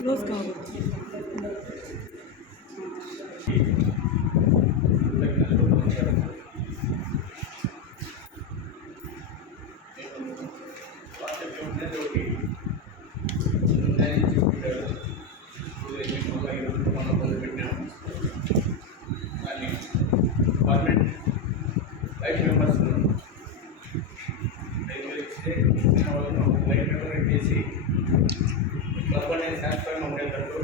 Close కావాలి. Government life members life member చేసి club అనేది శాశ్వతంగా ఉండేటట్టు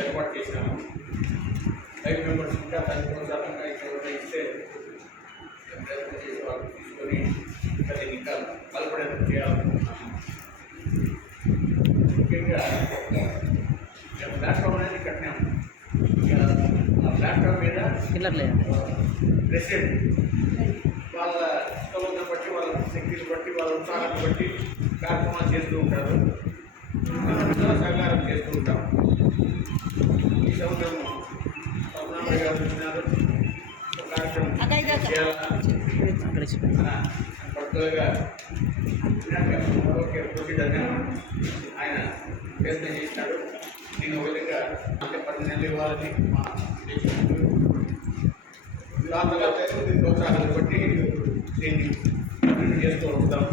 ఏర్పాటు చేసినాము. లైఫ్ మెంబర్స్ ఇంకా దాని ప్రోత్సాహంగా ఇక్కడ ఇస్తే ప్రయత్నం చేసి వాళ్ళు తీసుకొని దీన్ని ఇంకా బలపడేటట్టు చేయాలనుకుంటున్నాము. ముఖ్యంగా మేము ప్లాట్ఫామ్ అనేది కట్టినాము. ఆ ప్లాట్ఫామ్ మీద ప్రెసిడెంట్ వాళ్ళ స్థలంలో బట్టి వాళ్ళ శక్తిని బట్టి వాళ్ళ ఉత్సాహాన్ని బట్టి కార్యక్రమాలు చేస్తూ ఉంటారు. సహకారం చేస్తూ ఉంటాం. ఈ సంవత్సరం పద్మనాభ గారు వచ్చినారు. కార్యక్రమం పట్టుదలగా ఆయన ప్రయత్నం చేసినాడు. నేను ఒక విధంగా అంటే 10 నెలలు ఇవ్వాలని మా ప్రోత్సాహాన్ని బట్టి దీన్ని చేస్తూ ఉంటాం.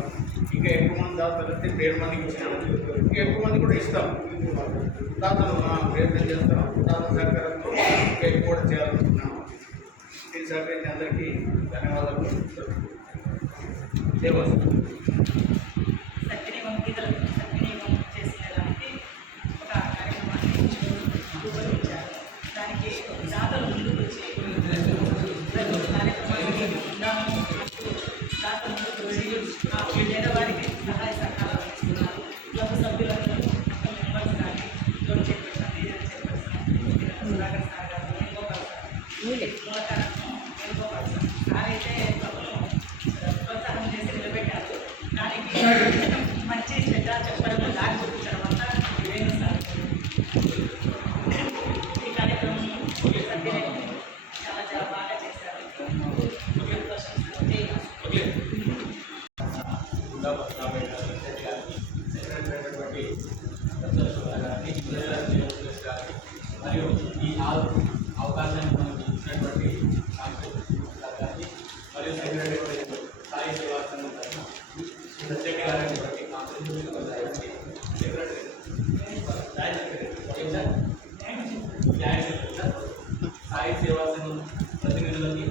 ఇంకా ఎక్కువ మంది దాతలు వస్తే 7 మందికి ఇచ్చినాము. ఇంకా ఎక్కువ మంది కూడా ఇస్తాం. దాతలు ప్రయత్నం చేస్తాం. దాత సహకారంతో ఇంకా ఎక్కువ కూడా చేయాలనుకుంటున్నాము. దీని సహకరించి అందరికీ ధన్యవాదాలు. దేవస్థానం పేదవారికి సహాయ సహకారాలు ఇస్తున్నారు. క్లబ్ సభ్యులందరూ మెంబర్స్ కానీ zone chairperson, regional chairperson Sudhakar sir గారు, వేణుగోపాల్ సార్ అయితే క్లబ్ను ప్రోత్సాహం చేసి నిలబెట్టారు. దానికి మంచి చెడ్డ చెప్పడం దారి చూపించడం వల్ల వేణు సార్ ఈ కార్యక్రమం చాలా చాలా బాగా చేశారు. మరియు ఈ అవకాశాన్ని మనకు ఇచ్చినటువంటి గారికి మరియు సెక్రటరీ సాయి శ్రీవాసన్ ప్రెసిడెంట్ గారిని బట్టి సెక్రటరీ సాయి శ్రీవాసన్ ప్రతినిధులకి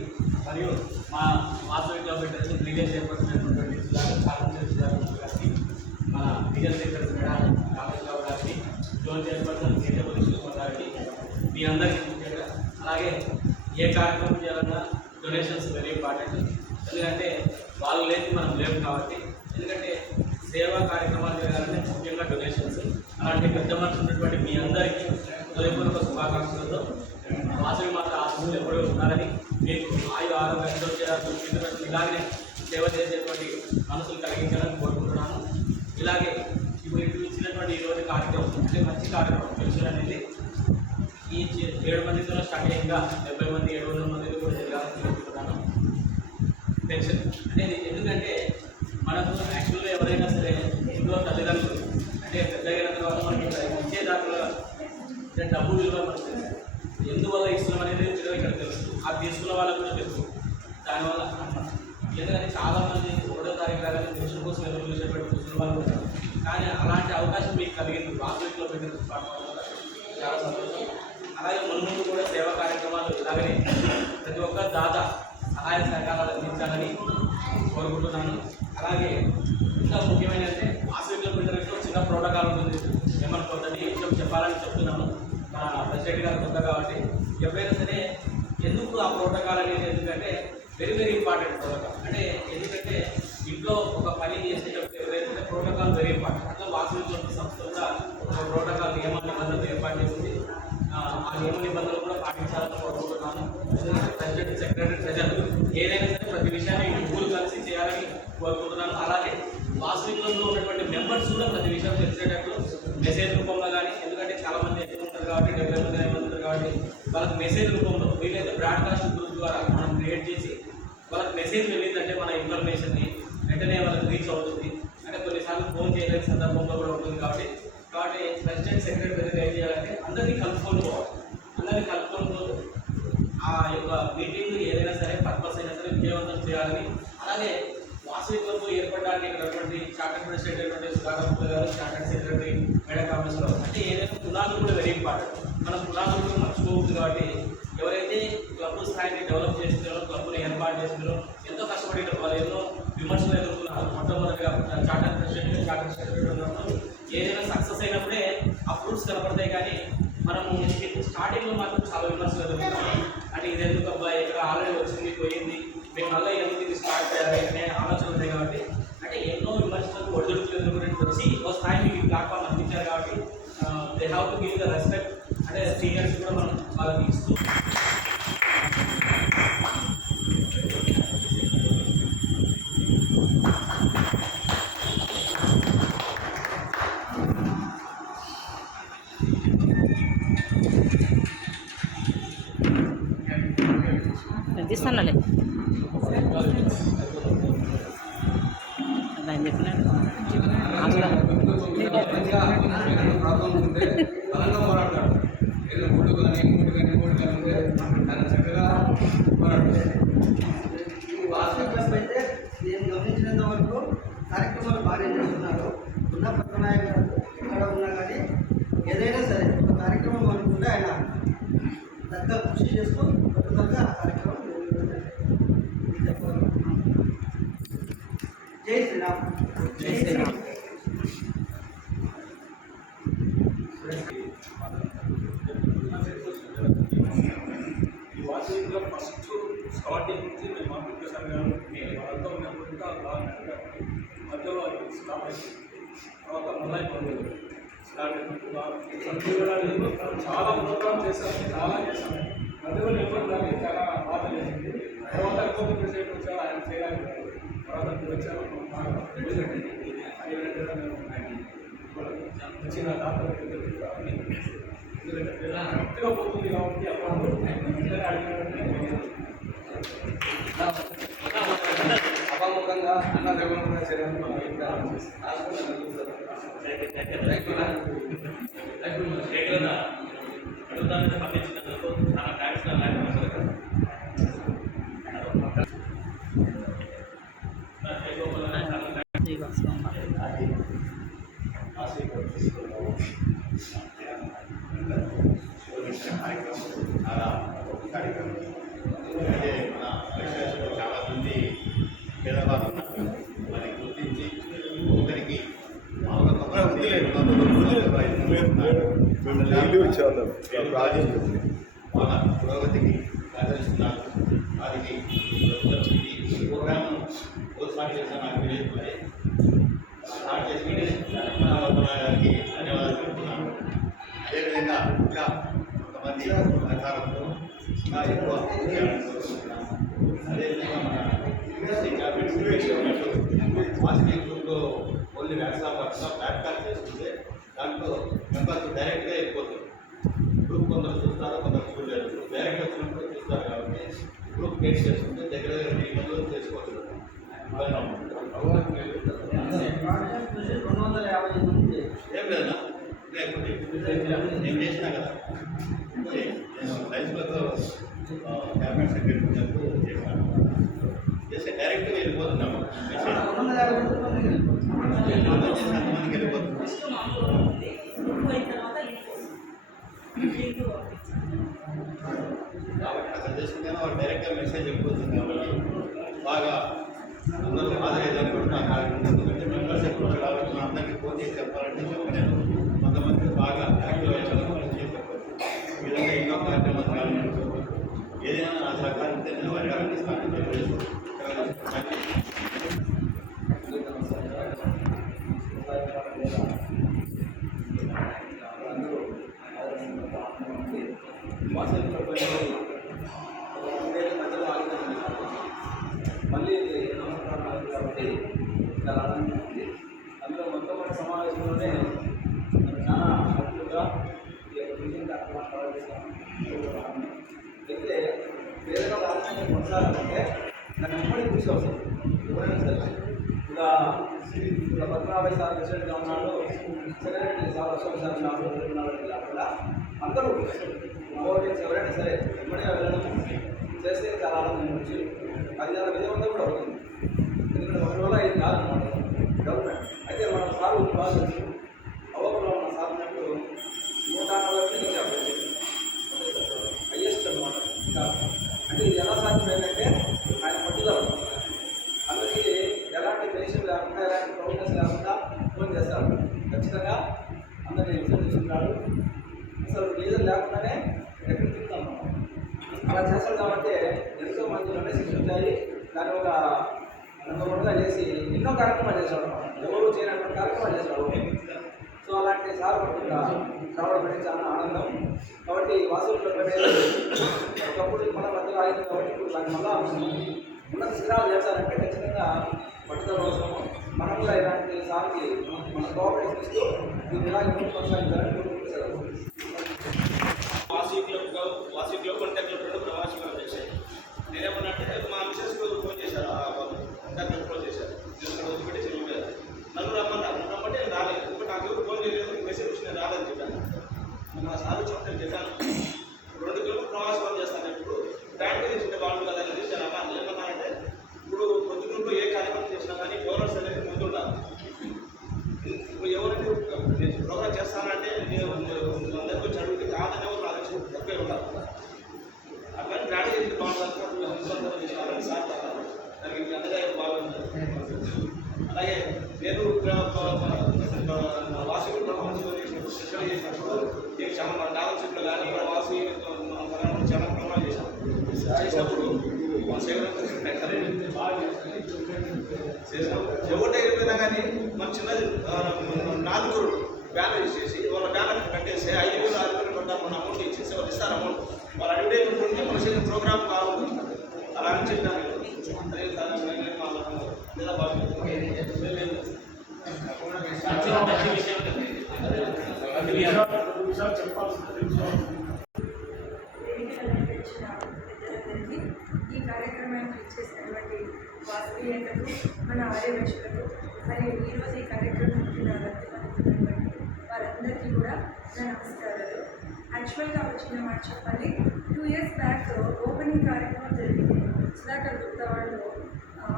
మరియు మా వాసవి క్లబ్ లీగల్ చైర్పర్సన్ అయినటువంటి సుధాకర్ గారికి, మన లీగల్ సెక్రటరీ మేడం రామేశ్వరరావు గారికి, జోన్ చైర్పర్సన్ సీతపల్లి సుష్మా గారికి, మీ అందరికీ ముఖ్యంగా. అలాగే ఏ కార్యక్రమం చేయాలన్నా డొనేషన్స్ వెరీ ఇంపార్టెంట్. ఎందుకంటే వాళ్ళు లేదు మనం లేవు కాబట్టి. ఎందుకంటే సేవా కార్యక్రమాలు చేయాలంటే ముఖ్యంగా డొనేషన్స్. అలాంటి పెద్ద మనసు ఉన్నటువంటి మీ అందరికీ హృదయపూర్వక శుభాకాంక్షలతో వాసవి మాత్రం ఆశలు ఎప్పుడూ ఉన్నారని, మీకు ఆయు ఆరోగ్యంతో ఇలాగే సేవ చేసేటువంటి మనసులు కలిగించాలని కోరుకుంటున్నాను. ఇలాగే ఇప్పుడు ఇటు ఇచ్చినటువంటి ఈరోజు కార్యక్రమం అంటే మంచి కార్యక్రమం పెన్షన్ అనేది ఈ 7 మందితో స్టార్ట్ అయ్యిందా 70 మంది 700 మందితో కూడా జరగాలని కోరుకుంటున్నాను. పెన్షన్ అనేది ఎందుకంటే మనకు యాక్చువల్గా ఎవరైనా సరే ఇంట్లో తల్లిదండ్రులు అంటే పెద్దగైన తర్వాత మనకి ఇచ్చే దాంట్లో డబ్బు విలువ మనకు తెలుసు. ఎందువల్ల ఇస్తున్నాం అనేది ఇక్కడ తెలుసు. అది తీసుకున్న వాళ్ళకు కూడా తెలుసు. దానివల్ల ఎందుకంటే చాలామంది 1వ తారీఖు రాగానే పెన్షన్ కోసం ఎదురు చూసేటువంటి చూసిన వాళ్ళు ఉంటారు. కానీ అలాంటి అవకాశం మీకు కలిగింది వాసవిలో పెట్టిన చాలా సంతోషం. అలాగే ముందు కూడా సేవా కార్యక్రమాలు ఇలాగనే ప్రతి ఒక్క దాత సహాయ సహకారాలు అందించాలని కోరుకుంటున్నాను. అలాగే ఇంకా ముఖ్యమైన అంటే వాసవిలో పెట్టిన చిన్న ప్రోటోకాల్ ఉంటుంది. ఏమనుకోవద్దని విషయం చెప్పాలని చెప్తున్నాను. మన ప్రెసిడెంట్ గారు కొత్త కాబట్టి ఎప్పుడైనా సరే ఎందుకు ఆ ప్రోటోకాల్ అనేది ఎందుకంటే వెరీ వెరీ ఇంపార్టెంట్ ప్రోటోకాల్. అంటే ఎందుకంటే ఇంట్లో ఒక పని చేసేటప్పుడు ఎవరైతే ప్రోటోకాల్ వెరీ ఇంపార్టెంట్. అట్లా వాసవి సంస్థ కూడా ఒక ప్రోటోకాల్ నియమ నిబంధనలు ఏర్పాటు చేసింది. ఆ నియమ నిబంధనలు కూడా పాటించాలని కోరుకుంటున్నాను. ప్రెసిడెంట్ సెక్రటరీ ప్రజలు ఏదైనా సరే ప్రతి విషయాన్ని ఊరు కలిసి చేయాలని కోరుకుంటున్నాను. అలాగే వాసవిలో ఉన్నటువంటి మెంబర్స్ కూడా ప్రతి విషయం తెలిసేటట్లు మెసేజ్ రూపంలో కానీ, ఎందుకంటే చాలా మంది ఎక్కువ ఉంటారు కాబట్టి 70 మంది 80 మంది ఉంటారు కాబట్టి వాళ్ళకి మెసేజ్ రూపంలో వీలైతే బ్రాడ్కాస్ట్ గ్రూప్ ద్వారా మనం క్రియేట్ చేసి వాళ్ళకి మెసేజ్ వెళ్ళిందంటే మన ఇన్ఫర్మేషన్ని వెంటనే వాళ్ళకి రీచ్ అవుతుంది. అంటే కొన్నిసార్లు ఫోన్ చేయలేని సందర్భంలో కూడా ఉంటుంది కాబట్టి కాబట్టి ప్రెసిడెంట్ సెక్రటరీ ఏం చేయాలంటే అందరినీ కలుపుకొని పోవాలి. అందరినీ కలుపుకొని పోతూ ఆ యొక్క మీటింగ్ ఏదైనా సరే పర్పస్ అయినా సరే విజయవంతం చేయాలని, అలాగే వాసవి క్లబ్ ఏర్పడడానికి ఉన్నటువంటి చార్టర్డ్ ప్రెసిడెంట్ అయినటువంటి సుధాకర్ గారు, చార్టర్డ్ సెక్రటరీ మేడ కామేశ్వరరావు, అంటే ఏదైనా పునాదులు కూడా వెరీ ఇంపార్టెంట్. మనం పునాదులు కూడా మర్చిపోవద్దు. కాబట్టి ఎవరైతే క్లబ్ స్థాయిని డెవలప్ చేస్తున్నారో, క్లబ్ని ఏర్పాటు చేస్తున్నారో, ఎంతో కష్టపడినారు, వాళ్ళు ఎన్నో విమర్శలు ఎదుర్కొన్నారు. మొట్టమొదటిగా చార్టర్డ్ ప్రెసిడెంట్, చార్టర్డ్ సెక్రటరీ ఉన్నప్పుడు ఏదైనా సక్సెస్ అయినప్పుడే ఆ ఫ్రూట్స్ కనపడతాయి. కానీ మనము స్టార్టింగ్లో మాత్రం చాలా విమర్శలు ఎదుర్కొన్నాం. అంటే ఇది ఎందుకు అబ్బాయి ఇక్కడ ఆల్రెడీ వచ్చింది పోయింది, మేము మళ్ళీ ఎందుకు స్టార్ట్ చేయాలి అనే ఆలోచన ఉంటాయి. కాబట్టి అంటే ఎన్నో విమర్శలకు ఒడిదుడుకులు ఎదుర్కొని వచ్చి ఒక స్థాయి మీకు ప్లాట్ఫామ్ అందించారు. కాబట్టి they have to give the respect. అంటే సీనియర్స్ కూడా మనం వాళ్ళకి ఇస్తూ తీస్తానులే ఆయన చెప్పినాడు ప్రాబ్లమ్స్ ఉంటే బలంగా పోరాడతాడు. ఏదైనా గుడ్డు కానీ ఇంకోటి కానీ ఇంకోటి కానీ ఉంటే ఆయన చక్కగా పోరాడతాడు. వాస్తవిక అయితే నేను గమనించినంత వరకు కార్యక్రమాలు బాగా చేస్తున్నారు. ఉన్న పట్టణాయక గారు ఎక్కడ ఉన్నా కానీ ఏదైనా సరే ఒక కార్యక్రమం అనుకుంటే ఆయన చక్కగా కృషి చేస్తూ పట్టుదలగా ఆ కార్యక్రమం చెప్పారు. జై శ్రీరామ్. జై శ్రీరామ్. ఈ వాసవిలో ఫస్ట్ స్టార్టింగ్ నుంచి మేము మామూలు సంఘాలు వాళ్ళతో ఉన్నప్పుడు ఇంకా బాగా నడిపారు. మధ్యలో అది స్టాప్ అయింది. తర్వాత మళ్ళీ పొందలేదు స్టార్ట్ అయినప్పుడు చాలా ప్రోగ్రామ్ చేశాము, చాలా చేశాము. మధ్యలో ఎవరు నాకు చాలా బాధ చేసింది. తర్వాత ఇంకొక ప్రెసిడెంట్ వచ్చారు, ఆయన చేయాలి. తర్వాత వచ్చారు వచ్చిన డాక్టర్ కరెక్ట్గా పోతుంది. కాబట్టి అప్పుడు అపాముఖంగా అన్న దేవన చేయాలని అడుగుతానంటే పంపించినందుకు చాలా థ్యాంక్స్. చాలా కార్యక్రమం అంటే మన పరిశ్రమలో చాలా మంది పేదవారు ఉన్నారు. మరి గుర్తించి ఒకరికి వాళ్ళ పురోగతికి సహకరిస్తున్నారు. వారికి ఈ ప్రోగ్రామ్ స్టార్ట్ చేసిన నాకు తెలియదు. స్టార్ట్ చేసి గారికి ధన్యవాదాలు చెప్తున్నాను. అదేవిధంగా ఇంకా కొంతమంది సహకారంతో ఇంకా ఎక్కువ చేయాలని కోరుకుంటున్నాను. అదేవిధంగా మన యూనివర్సిటీ క్యాబినెట్ వాసవి గ్రూప్లో ఓన్లీ వ్యాట్సాప్ కాల్ చేస్తుంటే దాంట్లో మెంబర్స్ డైరెక్ట్గా వెళ్ళిపోతారు. గ్రూప్ కొందరు చూస్తారు, కొందరు చూడలేరు. డైరెక్ట్ వచ్చినప్పుడు చూస్తారు. కాబట్టి గ్రూప్ క్రియేట్ చేస్తుంటే దగ్గర దగ్గర 3 మంది చేసుకోవచ్చు. 250 మంది ఏం లేదన్నా, నేను చేసినా కదా. నేను లైఫ్లో క్యాబినెట్ సెక్రటరీ ఉన్నప్పుడు చేశాను. చేస్తే డైరెక్ట్గా వెళ్ళిపోతున్నాము. అంతమందికి వెళ్ళిపోతున్నాం. కాబట్టి అక్కడ చేసుకుంటే వాళ్ళు డైరెక్ట్గా మెసేజ్ వెళ్ళిపోతుంది. కాబట్టి బాగా అందరూ హాజరయ్యేదాన్ని కూడా నాకు ఆడుతుంది. ఎందుకంటే మెంబర్స్ ఎక్కువ కాబట్టి మా అందరికీ ఫోన్ చేసి చెప్పాలంటే చెప్పలేను. కొంతమంది బాగా యాక్టివ్ అయ్యేవాళ్ళు చేసి చెప్పచ్చు. ఈ విధంగా ఎన్నో కార్యక్రమాలు కావాలని ఏదైనా నా సహకారం నేను వారికి అందిస్తానని తెలియజేస్తాను. మళ్ళీ నమస్కారం కాబట్టి చాలా ఆనందంగా ఉంది. అందులో మొట్టమొదటి సమావేశంలోనే చాలా అద్భుతంగా విజయం కార్యక్రమాలు అయితే పేదల రాజ్యాన్ని కొనసాగాలంటే దాన్ని ఉమ్మడి కృషి అవసరం. ఎవరైనా సరే ఇలా పద్మనాభ సార్ ప్రెసిడెంట్గా ఉన్నాడు, సెక్రటరీ సార్ అశోక్ సార్ ఉన్నాడు కాకుండా అందరూ ఓటర్స్ ఎవరైనా సరే ఇప్పుడే వెళ్ళడం చేస్తే చాలా ఆనందం వచ్చి అది చాలా విజయవంతం కూడా అవుతుంది. ఎందుకంటే ఒక రోజు ఇది కాదన్నమాట గవర్నమెంట్. అయితే మన సార్ బాగా తెలుసు, అవకలో ఉన్న సార్ ఉన్నట్టు 140 హైయెస్ట్ అనమాట. అంటే ఇది ఎలా సాధ్యమైందంటే ఆయన పట్టుదల, అందరికీ ఎలాంటి టెన్షన్ లేకుండా ఎలాంటి ప్రాబ్లమ్స్ లేకుండా ఫోన్ చేస్తాడు, ఖచ్చితంగా అందరినీ విజయం తీసుకున్నాడు. అసలు లీజర్ లేకుండానే ఎక్కడ తింటాం మనం అలా చేస్తాడు. కాబట్టి ఎంతో మంది డొనేషన్స్ ఉంటాయి. దాన్ని ఒక నంబర్గా చేసి ఎన్నో కార్యక్రమాలు చేశాడు, ఎవరు చేయనటువంటి కార్యక్రమాలు చేశాడు. సో అలాంటి సార్ పట్టుగా రావడం అనేది చాలా ఆనందం. కాబట్టి వాసులు ఒకప్పుడు మన మధ్యలో ఆగింది కాబట్టి ఇప్పుడు దాన్ని మళ్ళా ఉన్నత శిఖరాలు చేశారంటే ఖచ్చితంగా పట్టుదల అవసరము. మనం కూడా ఇలాంటి సార్కి మన కోఆపరేషన్ ఇస్తూ దీన్ని ఇలా ఇంకొక కొనసాగించాలని కోరుకుంటున్నారు. వాసీ క్లబ్ అంటే రెండు ప్రవాసికలు చేశాయి. నేనేమన్నంటే మా మిసెస్కు ఫోన్ చేశారు, వాళ్ళు ఫోన్ చేశారు, వదిలిపెట్టి చెరువు మీద నన్ను రమ్మంటే నేను రాలేదు. ఇప్పుడు నాకు ఎవరు ఫోన్ చేయలేదు, మెసేజ్ వచ్చి నేను రాదని చెప్పాను. మా సార్ చెప్పాను 2 కిలోమీటర్ ప్రవాసం చేస్తాను. ఇప్పుడు బ్యాంక్ తీసుకుంటే బాగుంటుంది కదా అని నేను అన్నాను. ఏమన్నానంటే ఇప్పుడు పొద్దున్నప్పుడు ఏ కార్యక్రమం చేసినా కానీ డోనర్స్ అనేది ముందు ఉండాలి. ఇప్పుడు ఎవరైతే ప్రోగ్రామ్ చేస్తానంటే నేను అందరికీ వచ్చి అడిగితే కాదని ఎవరు రాదు, తప్పే ఉండాలి. అట్లా గ్రాండ్ చేసి బాగుంటుంది సార్ దానికి అందుగా బాగుంది. అలాగే నేను వాసు చేసినప్పుడు నేను చాలా డాలర్షిప్లో కానీ వాసు చాలా ప్రమాణం చేసినప్పుడు ఎవరితో వెళ్ళిపోయినా కానీ మన చిన్న 4 బ్యానర్ చేసి వాళ్ళ బ్యానర్ కట్టేసి 5,000 6,000 కొట్టాలి. మన అమౌంట్ ఇచ్చేసి వాళ్ళు ఇస్తారు అమౌంట్. వాళ్ళు అడ్వర్టైజ్మెంట్ ఉంటే మన చేసిన ప్రోగ్రామ్ కావాలి అలా అని చెప్పాను. లేదా ఈ కార్యక్రమానికి ఇచ్చేసినటువంటి వాస్తవీయతకు మన ఆర్యవేక్షకులకు మరియు ఈరోజు ఈ కార్యక్రమానికి వారందరికీ కూడా నా నమస్కారాలు. యాక్చువల్గా వచ్చిన మాట చెప్పాలి, 2 years బ్యాక్ ఓపెనింగ్ కార్యక్రమం జరిగింది. సుధాకర్ గుప్తా వాళ్ళు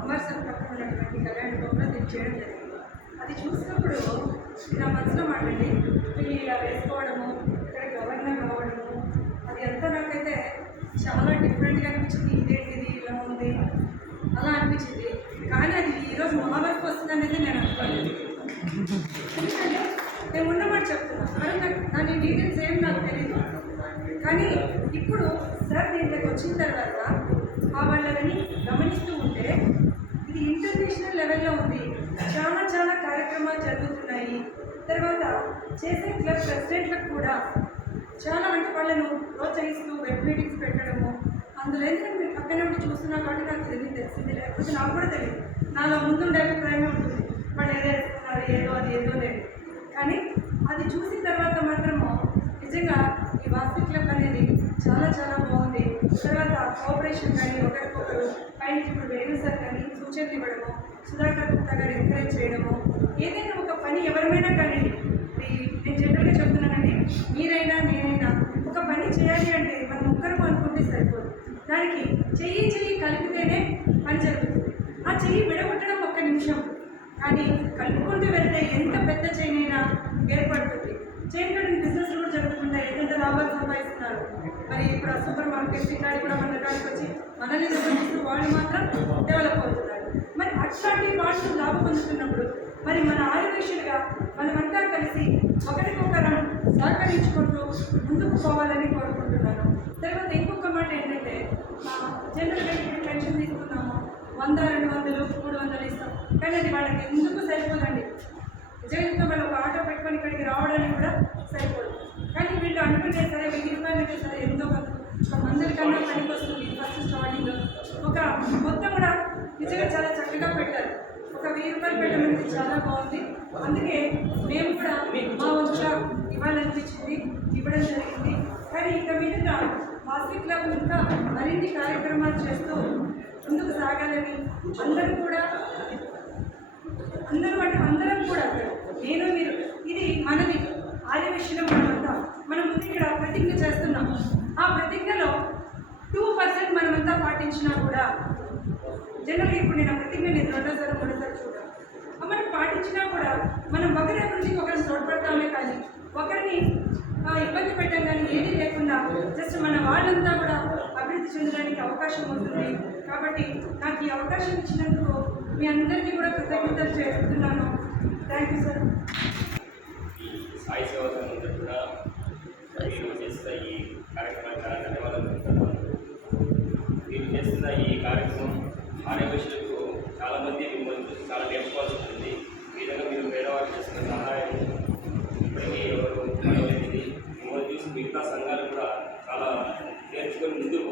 అమర్సన్ పక్కన ఉన్నటువంటి కళ్యాణ భవన్లో దీన్ని చేయడం జరిగింది. అది చూసినప్పుడు నా మనసులో మాట్లాడి వీళ్ళు ఇలా వేసుకోవడము, ఇక్కడ గవర్నర్ అవ్వడము, అది అంతా నాకైతే చాలా డిఫరెంట్గా అనిపించింది. ఇదేంటిది ఇలా ఉంది అలా అనిపించింది. కానీ అది ఈరోజు మా వరకు వస్తుందనేది నేను అనుకోలేదు. ఎందుకంటే నేను ఉన్నమాట చెప్తున్నాను, మరి దాని డీటెయిల్స్ ఏం నాకు తెలియదు. కానీ ఇప్పుడు సార్ దీంట్లోకి వచ్చిన తర్వాత వాళ్ళని గమనిస్తూ ఉంటే ఇది ఇంటర్నేషనల్ లెవెల్లో ఉంది. చాలా చాలా కార్యక్రమాలు జరుగుతున్నాయి. తర్వాత చేసే క్లబ్ ప్రెసిడెంట్లకు కూడా చాలా అంటే వాళ్ళను ప్రోత్సహిస్తూ వెబ్ మీటింగ్స్ పెట్టడము, అందులో ఎందుకంటే మీరు పక్కనే ఉండి చూస్తున్నా కాబట్టి నాకు తెలిసింది. లేకపోతే నాకు కూడా తెలియదు. నాలో ముందుండే అభిప్రాయమే ఉంటుంది, వాళ్ళు ఏదో వేస్తున్నారు, ఏదో అది ఏదో లేదు. కానీ అది చూసిన తర్వాత మాత్రము నిజంగా ఈ వాస్తు క్లబ్ అనేది చాలా చాలా బాగుంది. తర్వాత కోఆపరేషన్ కానీ ఒకరికొకరు పైన ఇప్పుడు వేణు సార్ కానీ సూచనలు ఇవ్వడము, సుధాకర్ గుప్తా గారు ఎంకరేజ్ చేయడము, ఏదైనా ఒక పని ఎవరైనా కానీ నేను జనరల్గా చెప్తున్నానండి, మీరైనా నేనైనా ఒక పని చేయాలి అంటే మనం ఒక్కరు అనుకుంటే సరిపోదు. దానికి చెయ్యి కలిపితేనే పని జరుగుతుంది. ఆ చెయ్యి విడగొట్టడం 1 నిమిషం, కానీ కలుపుకుంటూ వెళ్తే ఎంత పెద్ద చైన్ అయినా ఏర్పడుతుంది. చైన్ కటింగ్ బిజినెస్ కూడా జరుగుతుంటాయి, ఎంత లాభాలు సంపాదిస్తున్నారు. మరి ఇప్పుడు ఆ సూపర్ మార్కెట్స్ ఇట్లాంటి కూడా మన కాడికి వచ్చి మనల్ని సంబంధిస్తూ వాళ్ళు మాత్రం డెవలప్ అవుతున్నారు. మరి అట్లాంటి వాళ్ళు లాభం పొందుతున్నప్పుడు మరి మన ఆర్యవేక్షలుగా మనమంతా కలిసి ఒకరికొకరం సహకరించుకుంటూ ముందుకు పోవాలని కోరుకుంటున్నాను. తర్వాత ఇంకొక మాట ఏంటంటే, జనరల్గా ఇప్పుడు పెన్షన్ తీసుకున్నాము, 100, 200, 300 ఇస్తాం. కానీ అది వాళ్ళకి ఎందుకు సరిపోదండి. నిజంగా వాళ్ళు ఒక ఆటో పెట్టుకొని ఇక్కడికి రావడానికి కూడా సరిపోదు. కానీ వీళ్ళు అనుకుంటే సరే 1000 రూపాయలు అంటే సరే ఎంతో ఒక మందులకన్నా పనికి వస్తుంది. ఫస్ట్ స్టార్టింగ్ ఒక మొత్తం కూడా నిజంగా చాలా చక్కగా పెట్టారు. ఒక 1000 రూపాయలు పెట్టడం చాలా బాగుంది. అందుకే మేము కూడా మా వంతుగా ఇవ్వాలనిపించింది, ఇవ్వడం జరిగింది. కానీ ఇక మీద వాసవి క్లబ్ ఇంకా మరిన్ని కార్యక్రమాలు చేస్తూ ముందుకు సాగాలని అందరూ కూడా అందరూ అంటే అందరం కూడా నేను మీరు ఇది మనది ఆర్యవైశ్యం మనమంతా మనం ముందు ఇక్కడ ప్రతిజ్ఞ చేస్తున్నాం. ఆ ప్రతిజ్ఞలో 2% మనమంతా పాటించినా కూడా జనరల్గా ఇప్పుడు నేను ఆ ప్రతిజ్ఞని రెండోసారి మూడోసారి చూడాలి. మనం పాటించినా కూడా మనం ఒకరి అభివృద్ధికి ఒకరిని తోడ్పడతామే కానీ ఒకరిని ఇబ్బంది పెట్టడం కానీ ఏదీ లేకుండా జస్ట్ మన వాళ్ళంతా కూడా అభివృద్ధి చెందడానికి అవకాశం ఉంటుంది. కాబట్టి నాకు ఈ అవకాశం ఇచ్చినందుకు మీ అందరికీ కూడా కృతజ్ఞతలు చేస్తున్నాను. Thank you sir. సాయి సేవా సంఘం కూడా మీరు చేస్తున్న ఈ కార్యక్రమానికి చాలా ధన్యవాదాలు చెప్తున్నాను. మీరు చేస్తున్న ఈ కార్యక్రమం ఆర్యవైశ్యులకు చాలామంది మిమ్మల్ని చూసి చాలా నేర్చుకోవాల్సి ఉంటుంది. ఈ విధంగా మీరు పేదవారికి చేస్తున్న సహాయం ఇప్పటికీ ఎవరు మిమ్మల్ని చూసి మిగతా సంఘాలు కూడా చాలా నేర్చుకొని ముందుకు